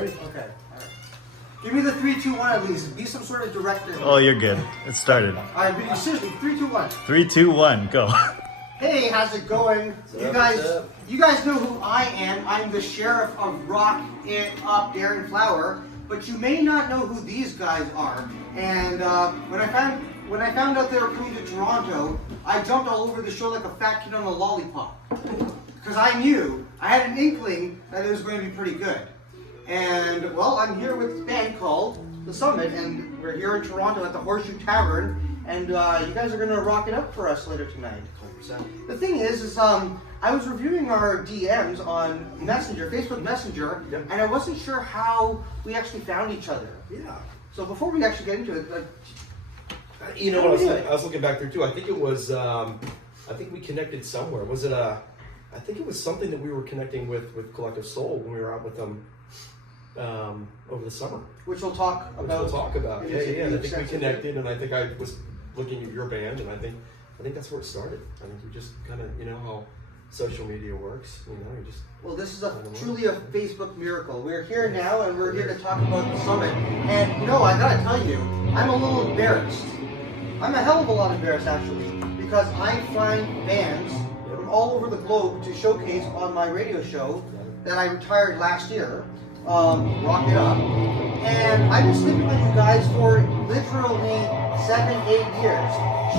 ready? Okay. All right. Give me the 3, 2, 1 at least. Be some sort of director. Oh, you're good. It started. All right, but seriously, 3, 2, 1. 3, 2, 1, go. Hey, how's it going? You guys know who I am. I'm the sheriff of Rock It Up Darren Flower, but you may not know who these guys are. And when I found out they were coming to Toronto, I jumped all over the show like a fat kid on a lollipop. Because I knew, I had an inkling that it was going to be pretty good. And, well, I'm here with this band called The Summit, and we're here in Toronto at the Horseshoe Tavern, and you guys are going to rock it up for us later tonight. 100%. The thing is I was reviewing our DMs on Messenger, Facebook Messenger, and I wasn't sure how we actually found each other. Yeah. So before we actually get into it, like, you know what I was looking back there too. I think it was, I think we connected somewhere. Was it I think it was something that we were connecting with Collective Soul when we were out with them over the summer. Which we'll talk about. Yeah. I think we connected, and I think I was looking at your band, and I think that's where it started. I think we just kind of, you know how social media works. You know, you just. Well, this is truly a Facebook miracle. We're here now, and we're here to talk about the Summit. And you know, I gotta tell you, I'm a little embarrassed. I'm a hell of a lot embarrassed actually, because I find bands from all over the globe to showcase on my radio show that I retired last year, Rock It Up. And I've been sleeping with you guys for literally 7, 8 years.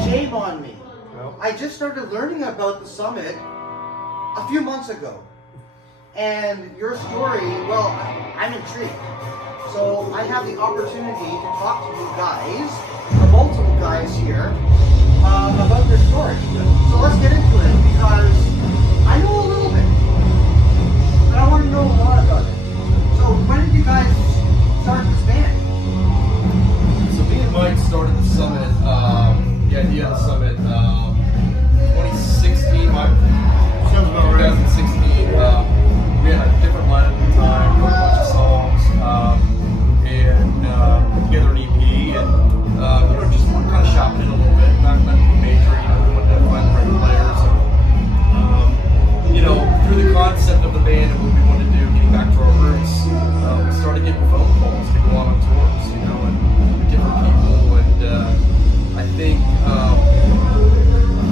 Shame on me. Well, I just started learning about the Summit a few months ago. And your story, well, I'm intrigued. So I have the opportunity to talk to you guys, the multiple guys here, about their story. So let's get into it, because I know a little bit, but I want to know a lot about it. So when did you guys start this band? So me and Mike started the Summit, the idea of the Summit, 2016, Mike. Sounds about right. 2016. We had a different lineup at the time, wrote a bunch of songs, and put together an EP, and you know, just kind of shopping it a little bit, not being major, you know, we wanted to find the right players, and you know, through the concept of the band and what we wanted to do, getting back to our roots, we started getting phone calls to go on tours, you know, and with different people, and I think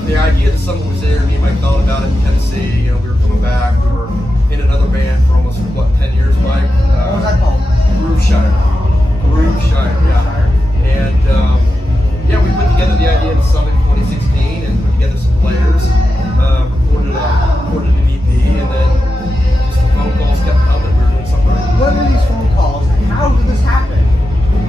the idea that someone was there, me and Mike thought about it in Tennessee, you know, we were coming back, we were in another band for almost, 10 years, Mike? What was that called? Grooveshire, yeah. And yeah, we put together the idea of the Summit in 2016 and put together some players, recorded an EP, and then just the phone calls kept coming. We were doing something right. What are these phone calls, and how did this happen?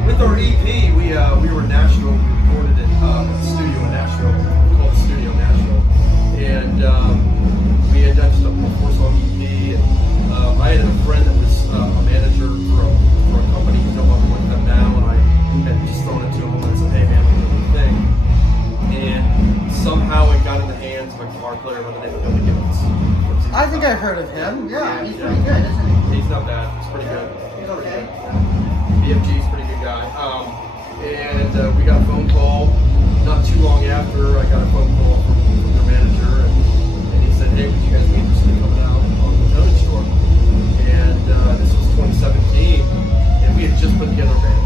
With our EP, we were in Nashville. We recorded it at the studio in Nashville, called the Studio Nashville, and we had done just a 4-song EP. And I had a friend that was a manager for a company who's no longer with them now, and I had just thrown it to him and I said, "Hey man, we're doing a thing." And somehow it got in the hands of a guitar player by the name of Billy Gibbons. I think I've heard of him. Yeah, he's pretty good, isn't he? He's not bad. He's pretty good. He's okay. BFG's a pretty good guy. And we got a phone call not too long after. I got a phone call from their manager, and he said, "Hey, would you guys be interested in coming out on the Tony store?" And this was 2017, and we had just put together a band.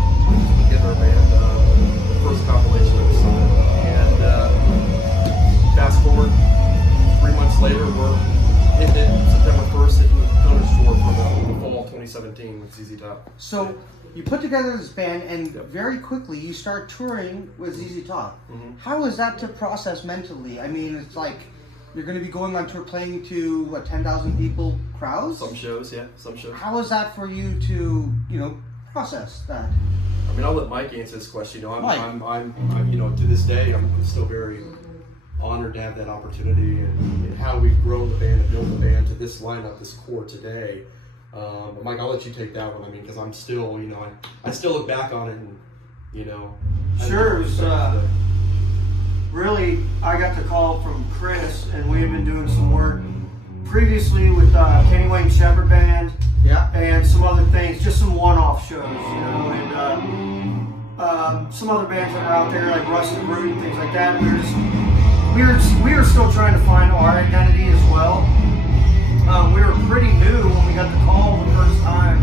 The first compilation of the Summit. And fast forward, 3 months later, we're hitting it September 1st, hitting the Tony store for the fall 2017 with ZZ Top. So you put together this band, and very quickly you start touring with ZZ Top. Mm-hmm. How is that to process mentally? I mean, it's like you're going to be going on tour playing to, 10,000 people crowds? Some shows, yeah, some shows. How is that for you to, process that? I mean, I'll let Mike answer this question. You know, Mike. I'm you know, to this day, I'm still very honored to have that opportunity, and how we've grown the band and built the band to this lineup, this core today. But Mike, I'll let you take that one. I mean, because I'm still, I still look back on it, and Sure, it was really, I got the call from Chris, and we had been doing some work previously with Kenny Wayne Shepherd Band, and some other things, just some one-off shows, and some other bands that are out there like Rusted Root and things like that. We were still trying to find our identity as well. We were pretty new when we got the call the first time,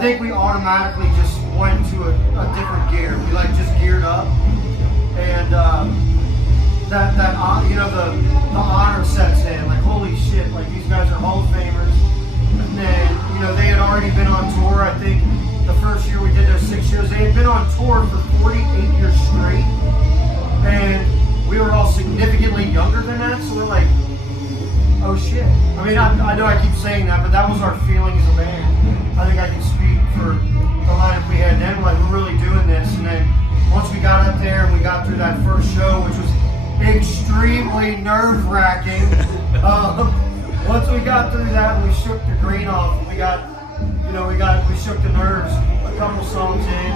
think we automatically just went to a different gear. We like just geared up, and that you know, the honor sets in. Like, holy shit! Like, these guys are Hall of Famers. And then, you know, they had already been on tour. I think the first year we did those 6 shows, they had been on tour for 48 years straight, and we were all significantly younger than that. So we're like, oh shit. I mean, I know I keep saying that, but that was our feeling as a band. I think I can speak for the lineup we had then. Like, we're really doing this. And then once we got up there and we got through that first show, which was extremely nerve-wracking. Once we got through that, we shook the green off, and we shook the nerves a couple songs in,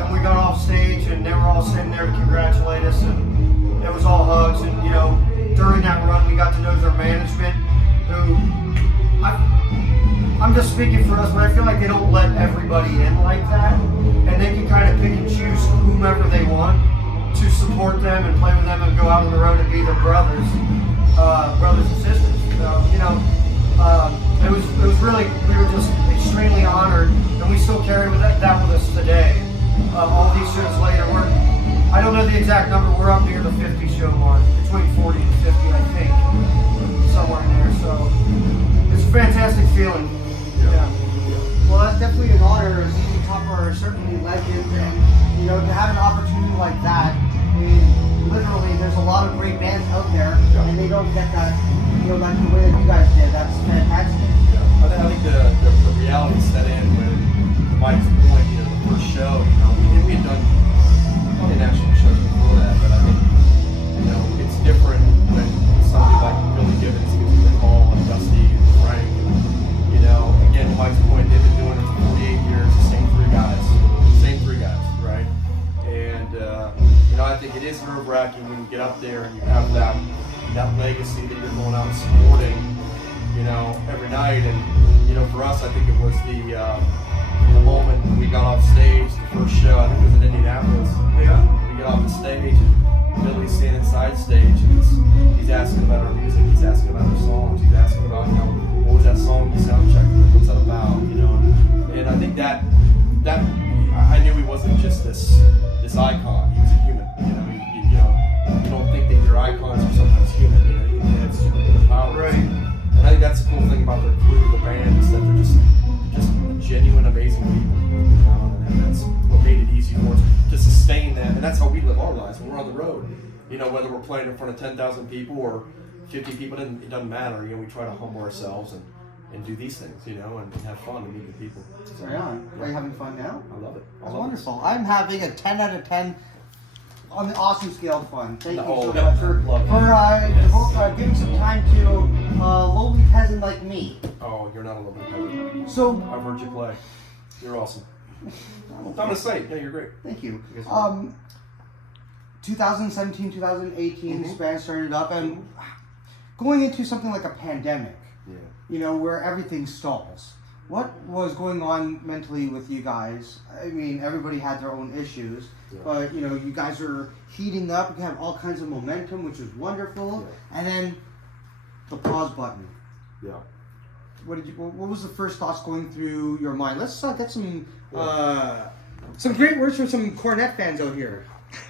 and we got off stage, and they were all sitting there to congratulate us, and it was all hugs. And, you know, during that run, we got to know their management, who I'm just speaking for us, but I feel like they don't let everybody in like that, and they can kind of pick and choose whomever they want to support them and play with them and go out on the road and be their brothers and sisters. So, you know, it was really, we were just extremely honored, and we still carry that with us today. All these shows later, I don't know the exact number, we're up near the 50 show mark, between 40 and 50, I think, somewhere in there. So it's a fantastic feeling. Yeah. Well, that's definitely an honor. ZZ Top are certainly legends, and you know, to have an opportunity like that, I mean, literally, there's a lot of great bands out there, and they don't get that, you know, like the way that you guys did. That's fantastic. Yeah. I think the reality set in when Mike's point, you know, the first show, you know, we had done probably national shows before that, but I think, you know, it's different when somebody like Billy Gibbons gives you a call, and Dusty and Frank. You know, again, Mike's point, they've been doing it for 48 years, the same three guys, right? And, you know, I think it is nerve-wracking when you get up there and you have that legacy that you're going out and supporting, you know, every night. And, you know, for us, I think it was the moment when we got off stage, the first show, I think it was in Indianapolis. Yeah. We get off the stage and Billy's standing side stage, and he's asking about our music, he's asking about our songs, he's asking about, you know, what was that song you sound checked with, what's that about, you know. And I think that I knew he wasn't just this icon, he was a human, you know. You don't think that your icons are sometimes human, you know, they have superhuman powers. Right. And I think that's the cool thing about their crew, the band, is that they're just genuine, amazing people, you know, and that's what made it easy for us to sustain that. And that's how we live our lives when we're on the road. You know, whether we're playing in front of 10,000 people or 50 people, it doesn't matter. You know, we try to humble ourselves and do these things, you know, and have fun and meet the people. So, Right on. Are you having fun now? I love it. That's wonderful. I'm having a 10 out of 10 on the awesome scale of fun. Thank you so much for giving some time to a lowly peasant like me. Oh, you're not a lowly peasant. So I've heard you play. You're awesome. I'm gonna say, yeah, you're great. Thank you. 2017, 2018, this band started up, and going into something like a pandemic, you know, where everything stalls. What was going on mentally with you guys? I mean, everybody had their own issues, but you know, you guys are heating up. You have all kinds of momentum, which is wonderful. And then the pause button. Yeah. What was the first thoughts going through your mind? Let's get some great words from some Cornet fans out here.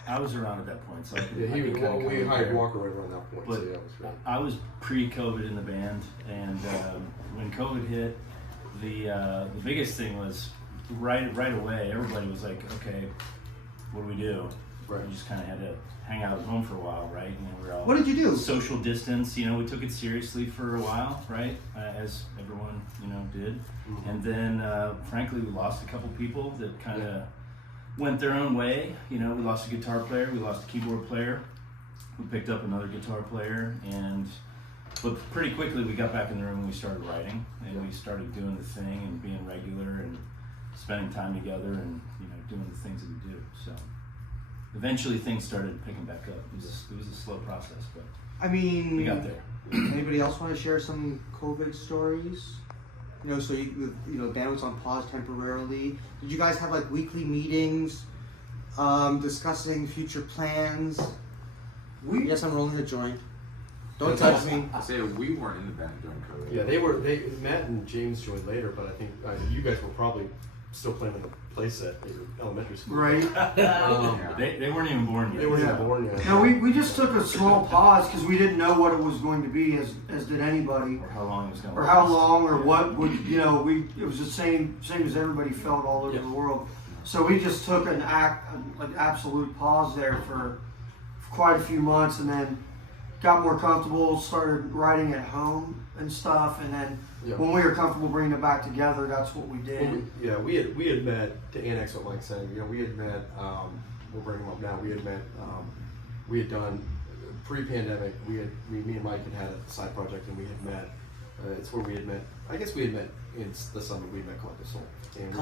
I was around at that point, so we hired Walker right around that point. But so yeah, it was great. I was pre-COVID in the band, and when COVID hit, the biggest thing was right away. Everybody was like, "Okay, what do we do?" Right. We just kind of had to hang out at home for a while, right? And we were all What did you do? Social distance. You know, we took it seriously for a while, right? As everyone, you know, did. Mm-hmm. And then, frankly, we lost a couple people that kind of went their own way. You know, we lost a guitar player, we lost a keyboard player, we picked up another guitar player, but pretty quickly we got back in the room and we started writing, and we started doing the thing and being regular and spending time together and, you know, doing the things that we do. So eventually things started picking back up. It was a slow process, but I mean, we got there. Anybody else want to share some COVID stories? You know, so you know, band was on pause temporarily. Did you guys have like weekly meetings, discussing future plans? Yes, I'm rolling a joint. Don't touch me. I say we weren't in the band during COVID. Yeah, Matt and James joined later, but I think you guys were probably still playing in a play set at your elementary school. Right. They weren't even born yet. They weren't even born yet. No, we just took a small pause because we didn't know what it was going to be, as did anybody, Or how long it was going to or how long, or what would, you know, it was the same as everybody felt all over the world. So we just took an absolute pause there for quite a few months, and then got more comfortable, started writing at home and stuff, and then when we were comfortable bringing it back together, that's what we did. We had met, to annex what Mike's saying, we had met, we'll bring him up now, we had done, pre-pandemic, me and Mike had a side project, and we had met, it's where we had met, I guess we had met in the summer, we met Collective Soul. And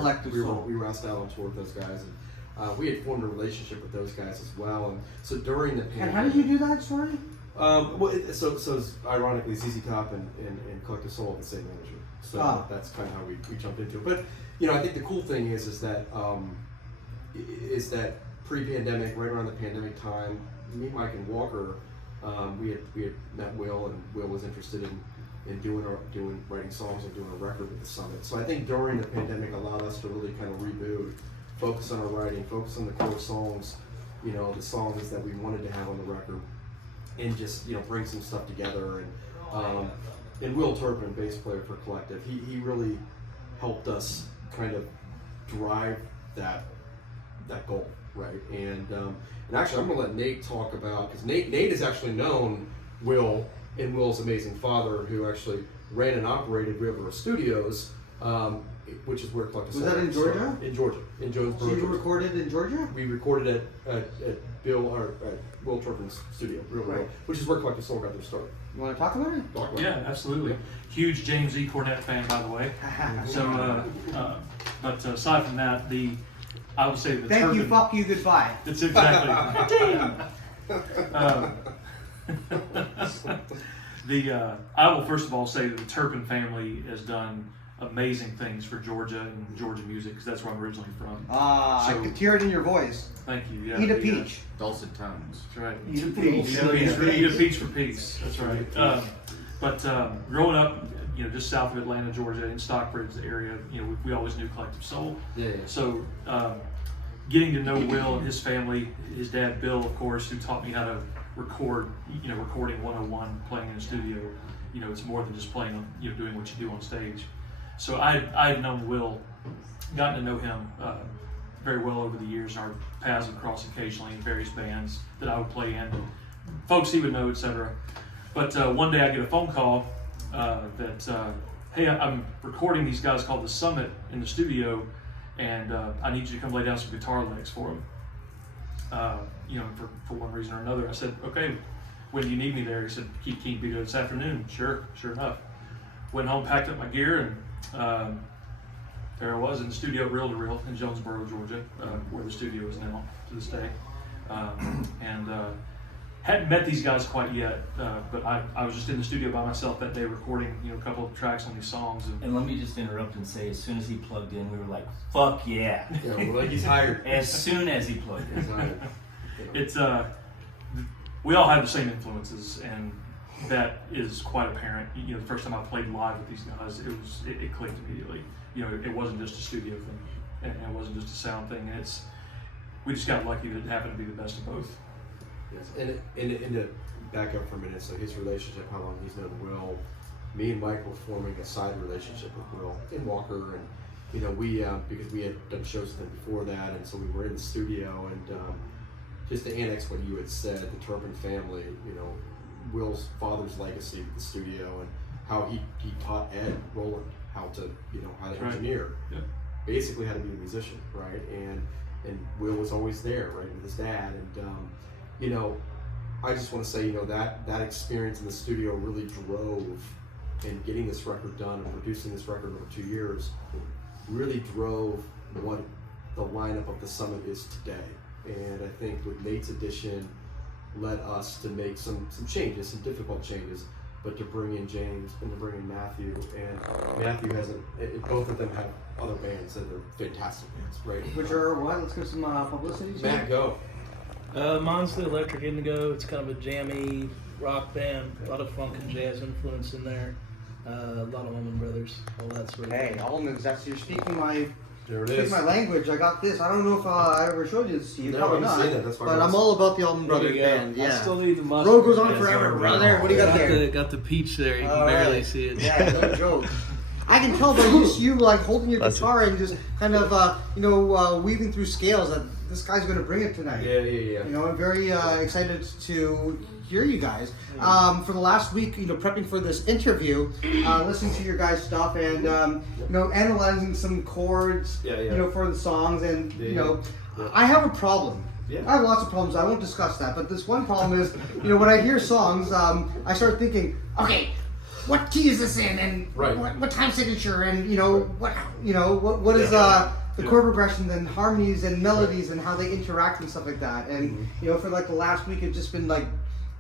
we were asked out on tour with those guys, and we had formed a relationship with those guys as well, and so during the pandemic. And how did you do that, sorry? So ironically, ZZ Top and Collective Soul have the same manager, so that's kind of how we jumped into it. But I think the cool thing is that pre-pandemic, right around the pandemic time, me, Mike, and Walker, we had met Will, and Will was interested in writing songs and doing a record with the Summit. So I think during the pandemic allowed us to really kind of reboot, focus on our writing, focus on the core songs, the songs that we wanted to have on the record, and just bring some stuff together. And Will Turpin, bass player for Collective, he really helped us kind of drive that goal, right? And actually, I'm gonna let Nate talk about, because Nate has actually known Will and Will's amazing father, who actually ran and operated River Studios, which is where Collective Soul was that in Georgia? In Georgia, in Jonesboro. So you recorded in Georgia? We recorded at Will Turpin's studio, which is where Collective Soul got their start. You want to talk about it? Yeah, absolutely. Huge James E. Cornette fan, by the way. So, but aside from that, I would say the Thank Turpin, you, fuck you, goodbye. That's exactly. I will first of all say that the Turpin family has done amazing things for Georgia and Georgia music, because that's where I'm originally from. I could hear it in your voice. Thank you. Yeah, Eat a peach. Dulcet tones. That's right. Eat a peach. Eat a peach for peace. That's right. But growing up, just south of Atlanta, Georgia, in Stockbridge area, we always knew Collective Soul. Yeah. So getting to know Will and his family, his dad Bill, of course, who taught me how to record, recording 101, playing in a studio. It's more than just playing, doing what you do on stage. So I've known Will, gotten to know him very well over the years, and our paths would cross occasionally in various bands that I would play in, folks he would know, etc. But one day I get a phone call that, hey, I'm recording these guys called The Summit in the studio, and I need you to come lay down some guitar licks for them. For one reason or another. I said, okay, when do you need me there? He said, keep be good this afternoon. Sure enough. Went home, packed up my gear, and there I was in the studio, reel to reel, in Jonesboro, Georgia, where the studio is now to this day. And hadn't met these guys quite yet, but I was just in the studio by myself that day recording, a couple of tracks on these songs. And let me just interrupt and say, as soon as he plugged in, we were like, fuck yeah. Yeah, we're like, he's hired. As soon as he plugged in. He's hired. It's we all have the same influences, and that is quite apparent. The first time I played live with these guys, it clicked immediately. It wasn't just a studio thing, and it wasn't just a sound thing. And we just got lucky that it happened to be the best of both. Yes, and to back up for a minute, so his relationship, how long he's known Will, me and Mike were forming a side relationship with Will and Walker, and we because we had done shows with him before that, and so we were in the studio, and just to annex what you had said, the Turpin family, Will's father's legacy with the studio, and how he taught Ed Roland how to engineer, basically how to be a musician, right? And Will was always there, right, with his dad, and I just want to say, that experience in the studio really drove, and getting this record done and producing this record over 2 years, really drove what the lineup of the Summit is today. And I think with Nate's addition, led us to make some changes, some difficult changes, but to bring in James and to bring in Matthew. And Matthew both of them have other bands that are fantastic bands, right? Which are what? Let's give some publicity. Matt, go. Mine's the Electric Indigo. It's kind of a jammy rock band, a lot of funk and jazz influence in there. A lot of Allman Brothers, all that sort of Hey, thing. Allman's, you're speaking There it Excuse is. my language. I got this. I don't know if I ever showed you this to you. No, Probably I haven't not. seen it. That's why But I I'm was- all about the Allman There Brothers you go. band. I Yeah. still need the mustard. Road goes on Yes, forever, sir. brother. What do you got there? Got the peach there. You All can barely right. see it. Yeah, no joke. I can tell by just you like holding your That's guitar and just kind of weaving through scales that this guy's going to bring it tonight. Yeah. You know, I'm very excited to hear you guys. For the last week, prepping for this interview, listening to your guys' stuff and analyzing some chords, Yeah. for the songs, and Yeah. I have a problem. Yeah. I have lots of problems. I won't discuss that, but this one problem is, when I hear songs, I start thinking, okay, what key is this in, and Right. what time signature, and what is the chord progression and harmonies and melodies and how they interact and stuff like that. And for like the last week, it's just been like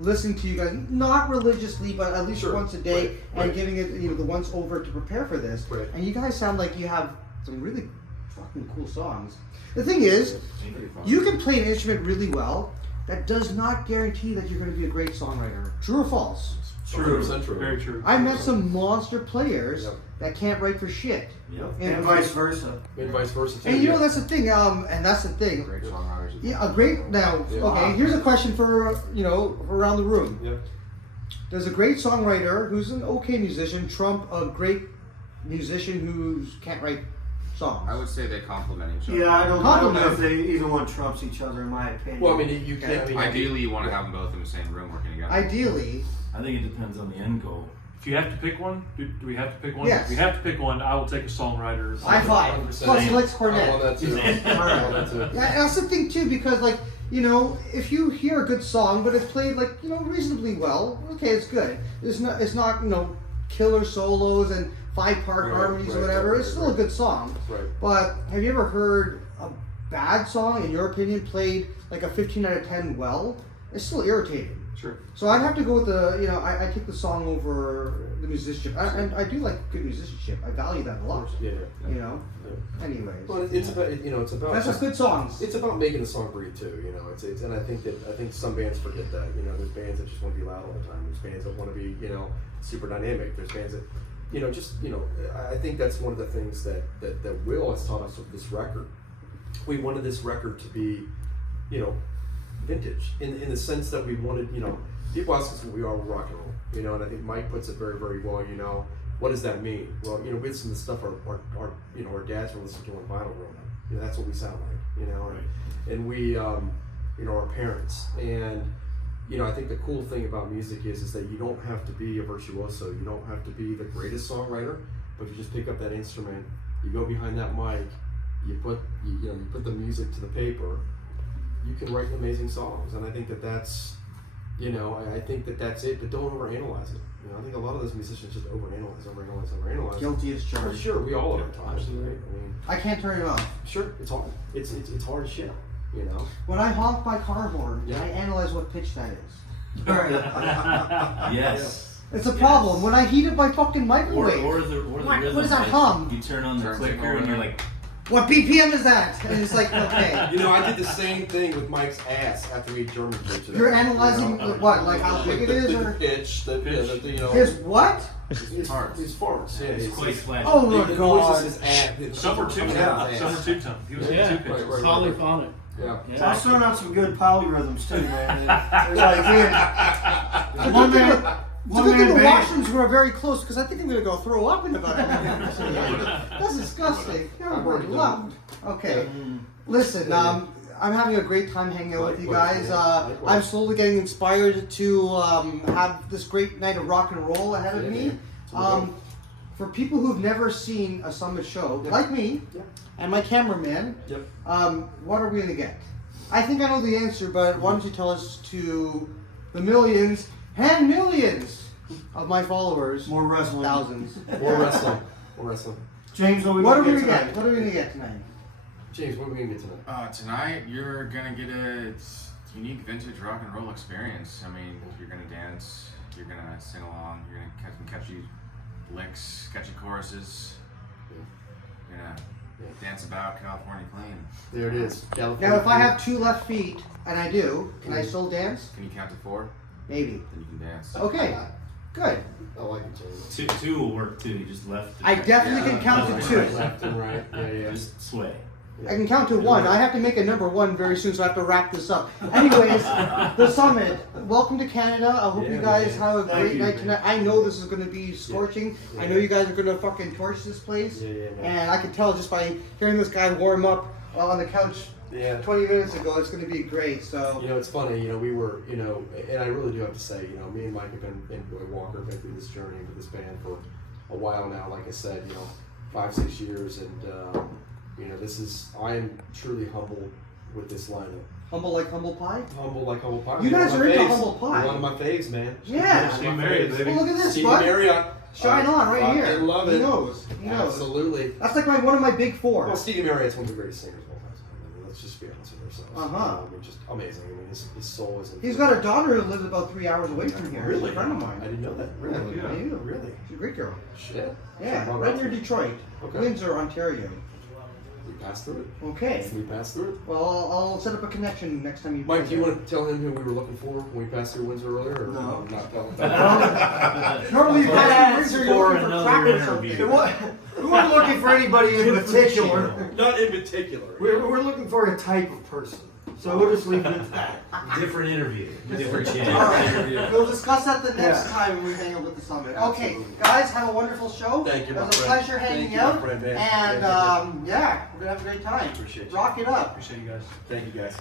listening to you guys, not religiously, but at least Sure. once a day, Right. and Right. giving it the once over to prepare for this. Right. And you guys sound like you have some really fucking cool songs. The thing is, you can play an instrument really well. That does not guarantee that you're going to be a great songwriter. True or false? True. 100% true. Very true. I met some monster players Yep. that can't write for shit. Yep. And vice versa. And vice versa too. And that's the thing. And that's the thing. Great songwriters. Yeah, a great. Now, Yeah. okay. Here's a question for around the room. Yeah. Does a great songwriter who's an okay musician trump a great musician who can't write songs? I would say they complement each other. Yeah, I don't know if they either one trumps each other, in my opinion. Well, I mean, you can't. I mean, Ideally, you want to have them both in the same room working together. Ideally, I think it depends on the end goal. If you have to pick one, do we have to pick one? Yes. If we have to pick one, I will take a songwriter. high five. 100%. Plus, he likes I cornet. want that too. I want that too. Yeah, that's the thing too, because if you hear a good song, but it's played reasonably well, okay, it's good. It's not killer solos and 5-part Right, harmonies or right, whatever. right, It's still right. a good song. Right. But have you ever heard a bad song, in your opinion, played like a 15 out of 10 well? It's still irritating. Sure. So I'd have to go with I take the song over the musicianship. And I do like good musicianship. I value that a lot. Yeah. Anyways. Well, it's about it's about That's just good songs. It's about making the song breathe too, It's and I think some bands forget that. There's bands that just want to be loud all the time. There's bands that want to be super dynamic. There's bands that I think that's one of the things that Will has taught us with this record. We wanted this record to be vintage in the sense that we wanted people ask us what we are with rock and roll, and I think Mike puts it very, very well. What does that mean? Well, we had some of the stuff our dads were listening to on vinyl growing up. That's what we sound like, and we, our parents. And, I think the cool thing about music is that you don't have to be a virtuoso. You don't have to be the greatest songwriter, but if you just pick up that instrument, you go behind that mic, you put the music to the paper, you can write amazing songs. And I think that's, I think that's it, but don't overanalyze it. I think a lot of those musicians just overanalyze. Guilty as Well, charged. sure, we all are at times, right? I mean, I can't turn it off. sure, it's hard. It's hard as shit, When I honk my car horn, Yeah. I analyze what pitch that is. Yes. It's a problem. When I heat up my fucking Or microwave, the what rhythm. is that like, hum? You turn on the Turns it clicker over. and you're like, What BPM is that? And it's like, okay. I did the same thing with Mike's ass after we ate German food today. You're analyzing what, like how big it is, the or pitch, his what? his farts. His farts. Yeah, it's his- quite flat. Oh the my noises god. his ass. Some were two-tone. Yeah. Some were two-tone. He was Yeah. in two pitches. Right. Polyphonic. Yeah. So I was throwing out some good polyrhythms too, man. It's like, It's one a man, good one thing man the band. washrooms were very close, because I think I'm gonna go throw up in about a minute. That's disgusting. You're loud. Okay. Listen, I'm having a great time hanging out with you guys. I'm slowly getting inspired to have this great night of rock and roll ahead of me. For people who've never seen a Summit show, like me, and my cameraman, Yep. what are we gonna get? I think I know the answer, but why don't you tell us to the millions and millions of my followers, More wrestling. thousands. More wrestling. More wrestling. James, what What are we get gonna tonight? get? What are we gonna get tonight? James, what are we gonna get tonight? Tonight, you're gonna get a unique vintage rock and roll experience. I mean, you're gonna dance, you're gonna sing along, you're gonna catch some catchy licks, catchy choruses. You're gonna dance about California clean. There it is. California. Now, if I have 2 left feet, and I do, can I still dance? Can you count to 4? Maybe. Then you can dance. Okay. Good. I like it, James. Two will work too. You just left. I definitely can count to two. Left and right. Yeah. Just sway. I can count to one. I have to make a number one very soon, so I have to wrap this up. Anyways, the summit. Welcome to Canada. I hope you guys have a great night tonight. I know this is going to be scorching. I know you guys are going to fucking torch this place. And I can tell just by hearing this guy warm up on the couch 20 minutes ago, it's going to be great. So it's funny. We were, and I really do have to say, me and Mike have been Walker been through this journey with this band for a while now. Like I said, 5-6 years, and I am truly humbled with this lineup. Humble like humble pie? Humble like humble pie. You guys are into humble pie. One of my faves, man. Yeah. Steve Marriott, baby. Well, look at this, Steve bud. Marriott. Shine on right here. I love it. He knows. Absolutely. That's like one of my big four. Well, Stevie Marriott's one of the greatest singers of all time. I mean, let's just be honest with ourselves. Just amazing. I mean, his soul is. He's got a daughter who lives about 3 hours away from here. Really? She's a friend of mine. I didn't know that. Really? Yeah. I do. Really? She's a great girl. Shit. Yeah, right near Detroit. Okay. Windsor, Ontario. We passed through it. Okay. We passed through it. Well, I'll set up a connection next time you. Mike, do you want to tell him who we were looking for when we passed through Windsor earlier? Or No. Not tell him. Normally, you pass through Windsor, you're looking for another crack or interview. something. We weren't looking for anybody in particular. Not in particular. We're looking for a type of person. So we'll just leave it at that. Different interview. Different All chance. right. We'll discuss that the next Yeah. time when we hang out with the summit. Okay, guys, have a wonderful show. Thank you, It my was a friend. pleasure hanging Thank you, my out. friend, man. And Thank you. yeah, we're gonna have a great time. Appreciate you. Rock it up. Appreciate you guys. Thank you, guys.